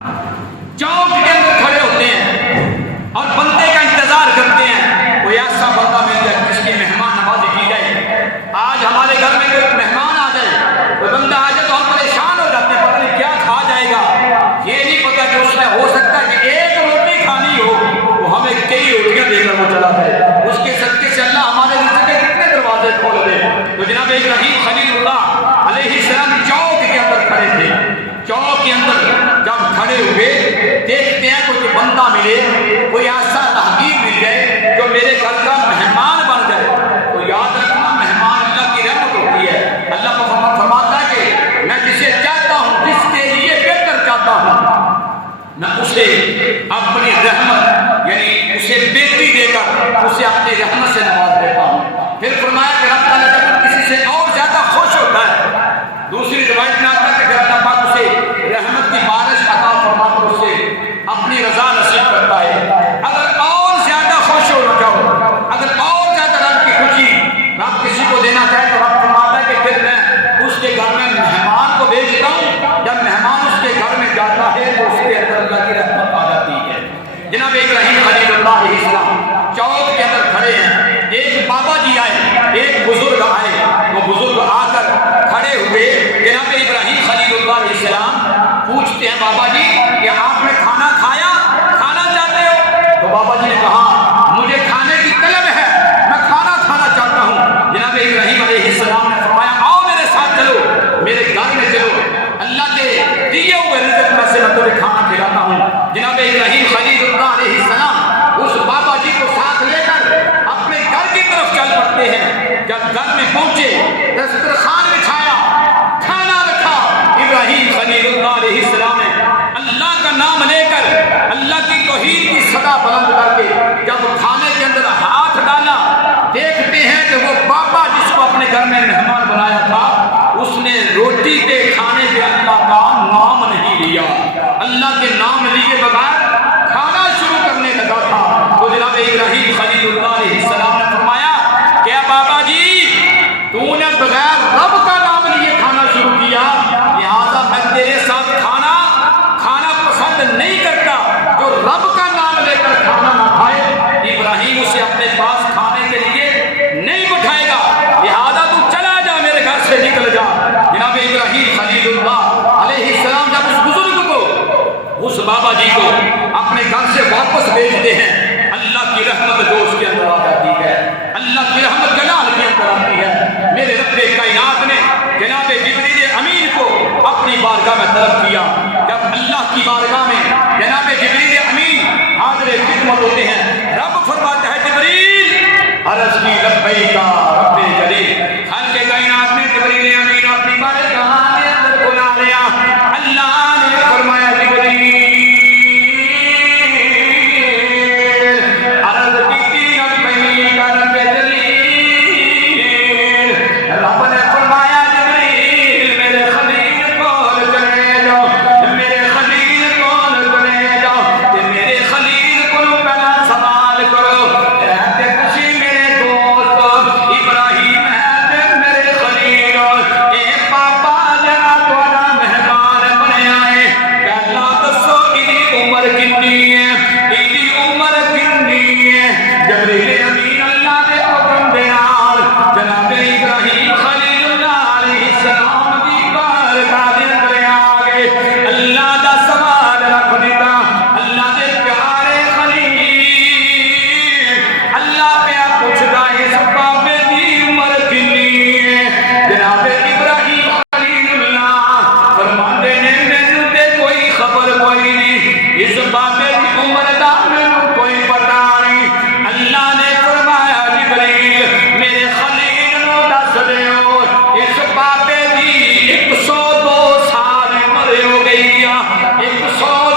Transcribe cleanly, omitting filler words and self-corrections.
چوک کے اندر کھڑے ہوتے ہیں اور بندے کا انتظار کرتے ہیں کوئی ایسا بندہ مل جائے جس کی مہمان نوازی کی جائے۔ آج ہمارے گھر میں کوئی مہمان آ جائے، کوئی بندہ آ جائے تو ہم پریشان ہو جاتے ہیں، پتہ نہیں کیا کھا جائے گا۔ یہ نہیں پتا کہ اس میں ہو سکتا ہے کہ ایک روٹی کھانی ہو وہ ہمیں کئی روٹیاں دے کر وہ چلا جائے، اس کے صدقے سے اللہ ہمارے رزق کے کتنے دروازے کھول دے۔ تو جناب ابراہیم خلیل اللہ علیہ السلام چوک کے اندر کھڑے تھے۔ چوک کے اندر جب کھڑے ہوئے دیکھتے ہیں کوئی بندہ ملے، کوئی ایسا تحقیر مل جائے جو میرے گھر کا مہمان بن جائے۔ تو یاد رکھنا مہمان اللہ کی رحمت ہوتی ہے۔ اللہ کو فرماتا ہے کہ میں جسے چاہتا ہوں، جس کے لیے بہتر چاہتا ہوں، میں اسے اپنی رحمت یعنی اسے بہتری دے کر اسے اپنی رحمت سے نواز دیتا ہوں۔ پھر فرمایا کہ رب تعالیٰ جب کسی سے اور زیادہ خوش ہوتا ہے، دوسری روایت میں آتا ہے کہ اللہ پاک اسے رحمت کی بارش عطا فرما کر اسے اپنی رضا نصیب کرتا ہے۔ اگر اور زیادہ خوش ہونا چاہو، اگر اور زیادہ رب کی خوشی رب کسی کو دینا چاہے تو رب فرماتا ہے کہ پھر میں اس کے گھر میں مہمان کو بھیجتا ہوں، جب مہمان اس کے گھر میں جاتا ہے تو اس کے اندر اللہ کی رحمت آ جاتی ہے۔ جناب ابراہیم خلیل اللہ علیہ السلام چوک کے اندر کھڑے ہیں، ایک بابا جی آئے، ایک بزرگ آئے، وہ بزرگ آ کر کھڑے ہوئے جناب ابراہیم خلیل اللہ علیہ السلام پوچھتے ہیں بابا جی کہ آپ نے کھانا کھایا، کھانا چاہتے ہو؟ تو بابا جی نے کہا مجھے کھانے کی طلب ہے، میں کھانا کھانا چاہتا ہوں۔ جناب ابراہیم علیہ السلام نے فرمایا آؤ میرے ساتھ چلو، میرے گھر میں چلو، اللہ کے دیے ہوئے رزق میں سے میں تمہیں کھانا کھلاتا ہوں۔ جناب ابراہیم خلیل اللہ علیہ السلام اس بابا جی کو ساتھ لے کر اپنے گھر کی طرف چل پڑتے ہیں۔ جب گھر میں پہنچے دسترخوان بچھایا، کھانا رکھا، ابراہیم خلیل اللہ علیہ السلام نے اللہ کا نام لے کر اللہ کی توحید کی صدا بلند کر کے جب کھانے کے اندر ہاتھ ڈالا، دیکھتے ہیں کہ وہ بابا جس کو اپنے گھر میں مہمان بنایا تھا اس نے روٹی کے کھانے پہ اللہ کا نام نہیں لیا، اللہ کے نام لیے بغیر کھانا شروع کرنے لگا تھا۔ تو جناب ابراہیم خلیل اللہ علیہ السلام نے فرمایا کیا بابا جی تو نے بغیر رب کا نام لیے کھانا شروع کیا، لہذا میں تیرے ساتھ کھانا پسند نہیں کرتا، جو رب کا نام لے کر کھانا نہ کھائے ابراہیم اسے اپنے پاس کھانے کے لیے نہیں بٹھائے گا، لہذا تو چلا جا، میرے گھر سے نکل جا۔ جناب ابراہیم خلیل اللہ علیہ السلام جب اس بزرگ کو، اس بابا جی کو اپنے گھر سے واپس بھیجتے ہیں، اللہ کی رحمت جو اس کے اندر آ جاتی ہے، اللہ کی رحمت جلال کے اندر آتی ہے۔ میرے رب کائنات نے جناب جبریل امین کو اپنی بارگاہ میں طلب کیا۔ جب اللہ کی بارگاہ میں جناب جبریل امین حاضر خدمت ہوتے ہیں، رب فرماتا ہے جبریل عرض کی لبیک رب جلیل، خالق کائنات نے جبریل امین اپنی بارگاہ کے اندر بلا لیا۔ اللہ نے فرمایا جبریل ایک 102 سال عمر ہو گئی، 100